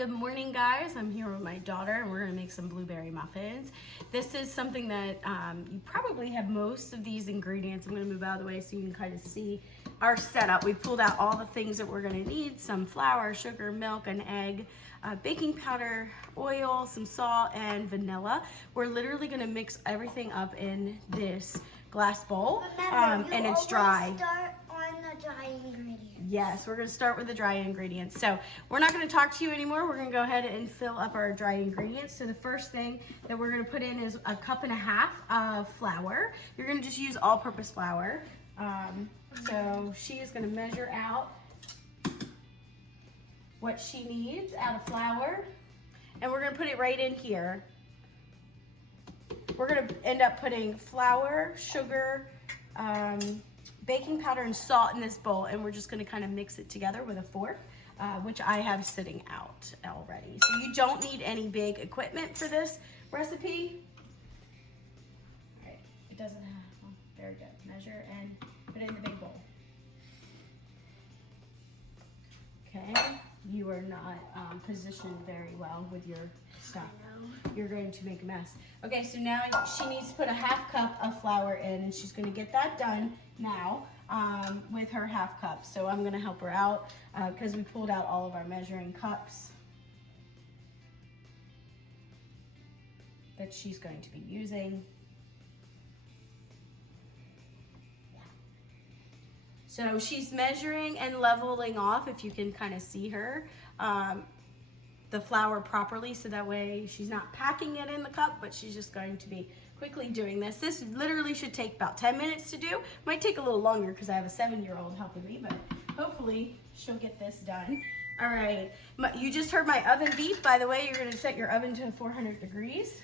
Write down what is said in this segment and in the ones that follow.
Good morning, guys. I'm here with my daughter and we're gonna make some blueberry muffins. This is something that you probably have most of these ingredients. I'm gonna move out of the way so you can kind of see our setup. We pulled out all the things that we're gonna need: some flour, sugar, milk, an egg, baking powder, oil, some salt, and vanilla. We're literally gonna mix everything up in this glass bowl. Remember, and it's dry. Start on the dry ingredients. Yes, we're gonna start with the dry ingredients. So we're not gonna talk to you anymore. We're gonna go ahead and fill up our dry ingredients. So the first thing that we're gonna put in is 1.5 cups of flour. You're gonna just use all-purpose flour. So she is gonna measure out what she needs out of flour, and we're gonna put it right in here. We're gonna end up putting flour, sugar, baking powder, and salt in this bowl, and we're just gonna kind of mix it together with a fork, which I have sitting out already. So you don't need any big equipment for this recipe. All right, it doesn't have, oh, very good. Measure and put it in the big bowl. Okay, you are not positioned very well with your stuff. You're going to make a mess. Okay, so now she needs to put 1/2 cup of flour in, and she's going to get that done now with her 1/2 cup. So I'm going to help her out because we pulled out all of our measuring cups that she's going to be using. So she's measuring and leveling off, if you can kind of see her, the flour properly, so that way she's not packing it in the cup, but she's just going to be quickly doing this. This literally should take about 10 minutes to do. Might take a little longer because I have a 7-year-old helping me, but hopefully she'll get this done. All right, you just heard my oven beep. By the way, you're gonna set your oven to 400 degrees.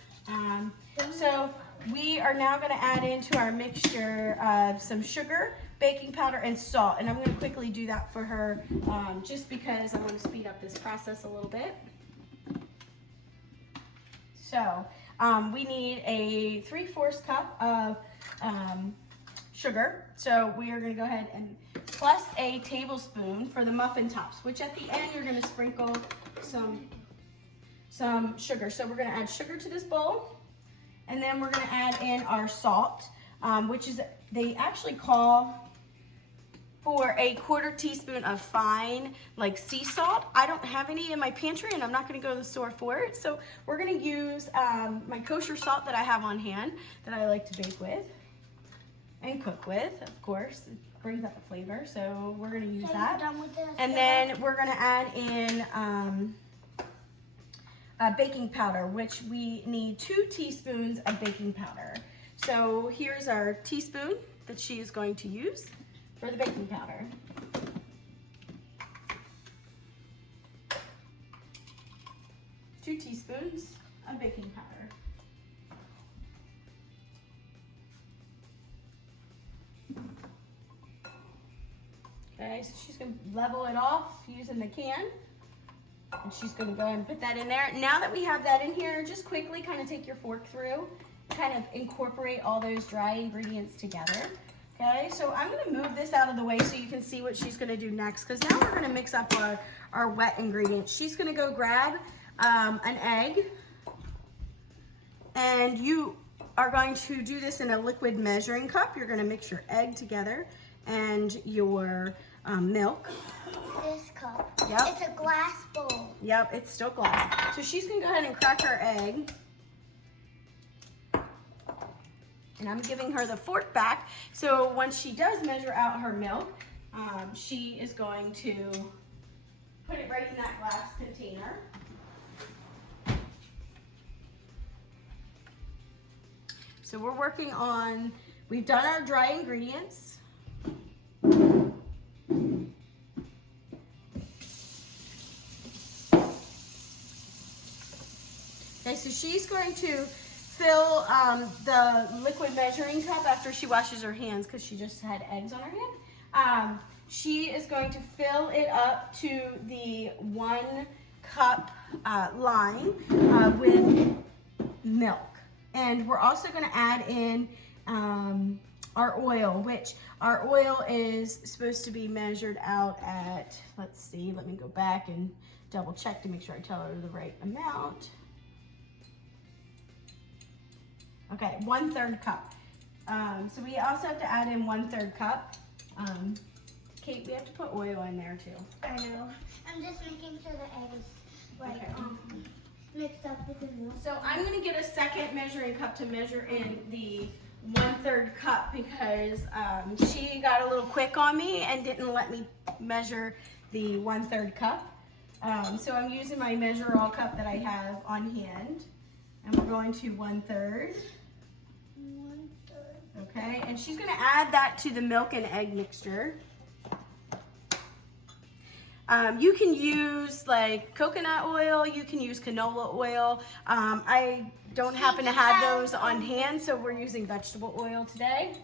So we are now gonna add into our mixture some sugar, baking powder, and salt. And I'm gonna quickly do that for her just because I wanna speed up this process a little bit. So we need a 3/4 cup of sugar. So we are gonna go ahead and plus a tablespoon for the muffin tops, which at the end you're gonna sprinkle some sugar. So we're gonna add sugar to this bowl, and then we're gonna add in our salt, which is, they actually call for a 1/4 teaspoon of fine, like sea salt. I don't have any in my pantry, and I'm not gonna go to the store for it. So we're gonna use my kosher salt that I have on hand that I like to bake with and cook with, of course. It brings out the flavor, so we're gonna use that. Done with this, and then we're gonna add in baking powder, which we need 2 teaspoons of baking powder. So here's our teaspoon that she is going to use for the baking powder. Two teaspoons of baking powder. Okay, so she's gonna level it off using the can. And she's gonna go ahead and put that in there. Now that we have that in here, just quickly kind of take your fork through, kind of incorporate all those dry ingredients together. Okay, so I'm gonna move this out of the way so you can see what she's gonna do next, because now we're gonna mix up our wet ingredients. She's gonna go grab an egg, and you are going to do this in a liquid measuring cup. You're gonna mix your egg together and your milk. This cup. Yep. It's a glass bowl. Yep, it's still glass. So she's gonna go ahead and crack her egg. And I'm giving her the fork back. So once she does measure out her milk, she is going to put it right in that glass container. So we're working on, we've done our dry ingredients. Okay, so she's going to fill the liquid measuring cup after she washes her hands, because she just had eggs on her hand. She is going to fill it up to the 1 cup line with milk. And we're also going to add in our oil, which our oil is supposed to be measured out at, let's see, let me go back and double check to make sure I tell her the right amount. Okay, 1/3 cup. So we also have to add in 1/3 cup. Kate, we have to put oil in there too. I know. I'm just making sure the egg is like Okay. mixed up with the milk. So I'm gonna get a second measuring cup to measure in the 1/3 cup because she got a little quick on me and didn't let me measure the 1/3 cup. So I'm using my measure all cup that I have on hand, and we're going to 1/3. 1/3. Okay, and she's gonna add that to the milk and egg mixture. You can use like coconut oil, you can use canola oil. I don't happen to have those on hand, so we're using vegetable oil today.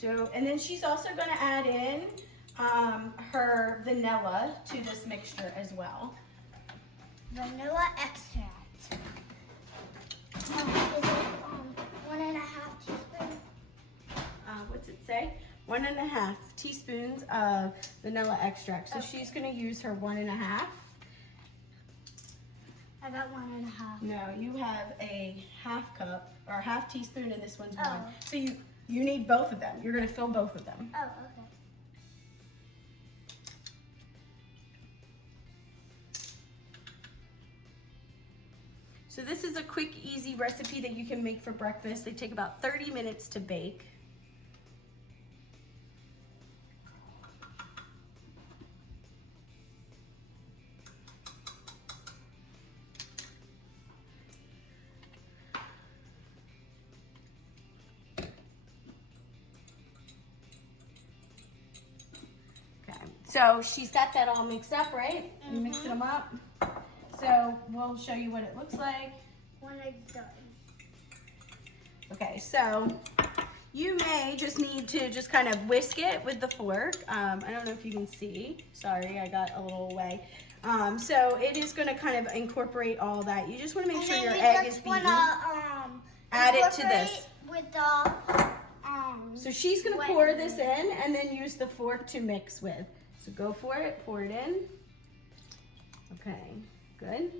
So, and then she's also gonna add in her vanilla to this mixture as well. Vanilla extract. Is it 1.5 teaspoons? What's it say? 1.5 teaspoons of vanilla extract. So she's gonna use her 1.5. I got 1.5. No, you have a 1/2 cup or 1/2 teaspoon, and this one's 1. Oh. So you need both of them. You're gonna fill both of them. Oh, okay. So this is a quick, easy recipe that you can make for breakfast. They take about 30 minutes to bake. So she's got that all mixed up, right? You mixed them up. So we'll show you what it looks like. When it's done. Okay, so you may just need to just kind of whisk it with the fork. I don't know if you can see. Sorry, I got a little away. So it is going to kind of incorporate all that. You just want to make sure your egg is beaten. Add it to this. With the, So she's going to pour this in and then use the fork to mix with. So go for it, pour it in. Okay, good.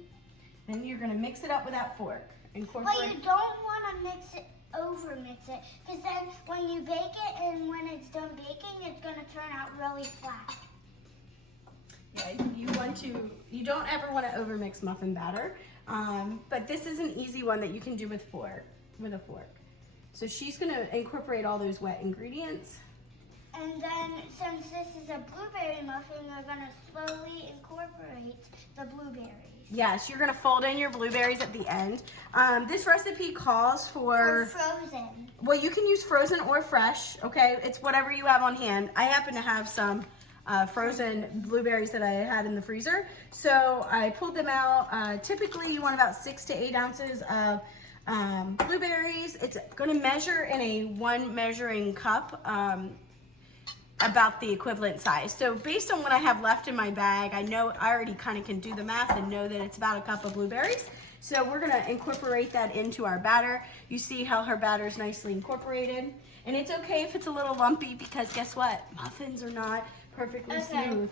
Then you're gonna mix it up with that fork. Incorporate. But you don't want to over mix it, because then when you bake it and when it's done baking, it's gonna turn out really flat. Yeah, you don't ever want to over mix muffin batter. But this is an easy one that you can do with a fork. So she's gonna incorporate all those wet ingredients. And then, since this is a blueberry muffin, we're going to slowly incorporate the blueberries. Yes, you're going to fold in your blueberries at the end. This recipe calls for frozen. Well, you can use frozen or fresh, okay? It's whatever you have on hand. I happen to have some frozen blueberries that I had in the freezer. So I pulled them out. Typically, you want about 6 to 8 ounces of blueberries. It's going to measure in a 1 measuring cup. About the equivalent size. So based on what I have left in my bag, I know I already kind of can do the math and know that it's about 1 cup of blueberries. So we're gonna incorporate that into our batter. You see how her batter is nicely incorporated. And it's okay if it's a little lumpy because guess what? Muffins are not perfectly smooth.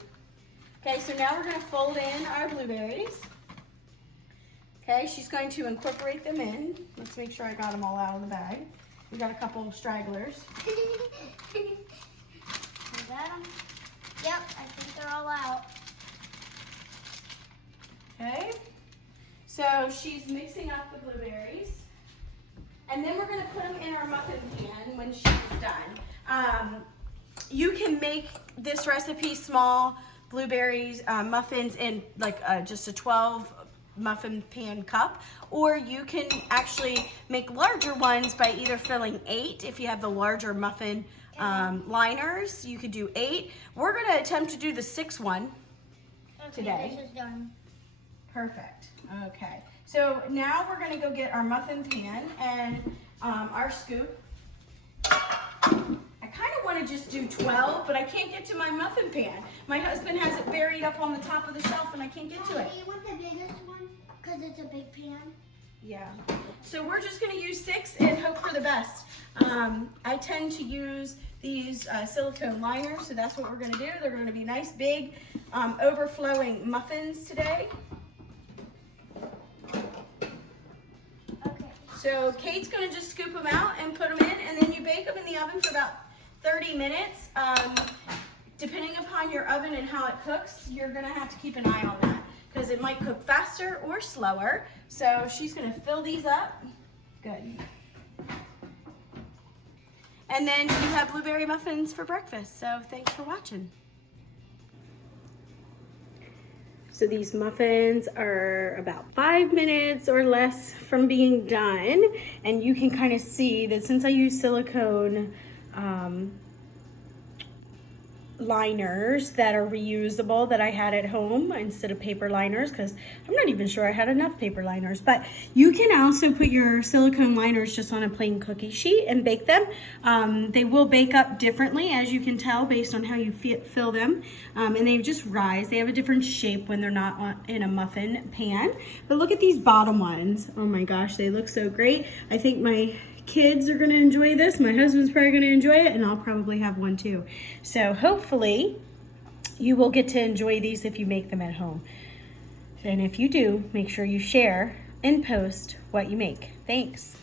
Okay, so now we're gonna fold in our blueberries. Okay, she's going to incorporate them in. Let's make sure I got them all out of the bag. We got a couple of stragglers. Got them? Yep, I think they're all out. Okay, so she's mixing up the blueberries. And then we're gonna put them in our muffin pan when she's done. You can make this recipe small blueberries muffins in like just a 12 muffin pan cup, or you can actually make larger ones by either filling 8 if you have the larger muffin liners. You could do 8. We're going to attempt to do the 6th one today. This is done. Perfect. Okay. So now we're going to go get our muffin pan and our scoop. I kind of want to just do 12, but I can't get to my muffin pan. My husband has it buried up on the top of the shelf and I can't get to it. Do you want the biggest one? Because it's a big pan. Yeah. So we're just going to use 6 and hope for the best. I tend to use these silicone liners, so that's what we're going to do. They're going to be nice, big, overflowing muffins today. Okay. So Kate's going to just scoop them out and put them in, and then you bake them in the oven for about 30 minutes. Depending upon your oven and how it cooks, you're going to have to keep an eye on that because it might cook faster or slower. So she's going to fill these up. Good. And then you have blueberry muffins for breakfast. So thanks for watching. So these muffins are about 5 minutes or less from being done. And you can kind of see that since I use silicone liners that are reusable that I had at home instead of paper liners, because I'm not even sure I had enough paper liners, but you can also put your silicone liners just on a plain cookie sheet and bake them. They will bake up differently, as you can tell based on how you fill them, and they just rise. They have a different shape when they're not in a muffin pan. But look at these bottom ones. Oh my gosh, they look so great. I think my kids are going to enjoy this. My husband's probably going to enjoy it, and I'll probably have one too. So hopefully you will get to enjoy these if you make them at home. And if you do, make sure you share and post what you make. Thanks.